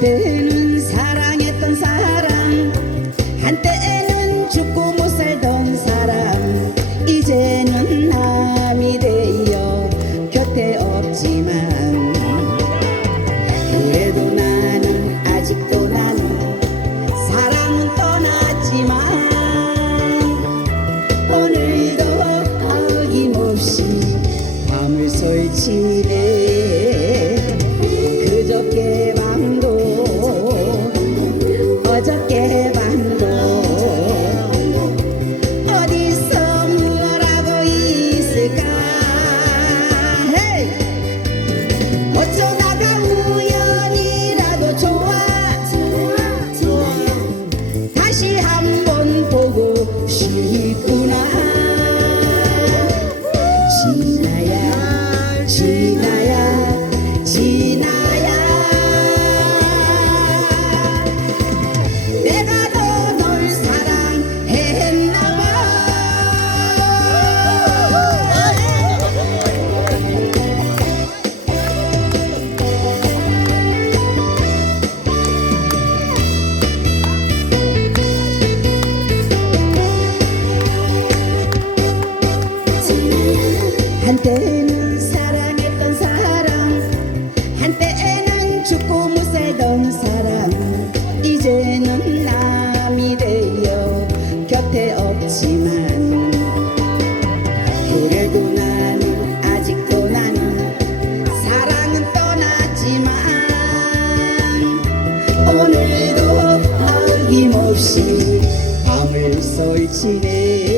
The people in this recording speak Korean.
때는 사랑했던 사람 한때는 죽고 못 살던 사람 이제는 남이 되어 곁에 없지만 그래도 나는 아직도 난 사랑은 떠났지만 오늘도 어김없이 밤을 설치네 한때는 사랑했던 사람 한때는 죽고 못 살던 사람 이제는 남이 되어 곁에 없지만 그래도 나는 아직도 난 사랑은 떠났지만 오늘도 어김없이 밤을 설치네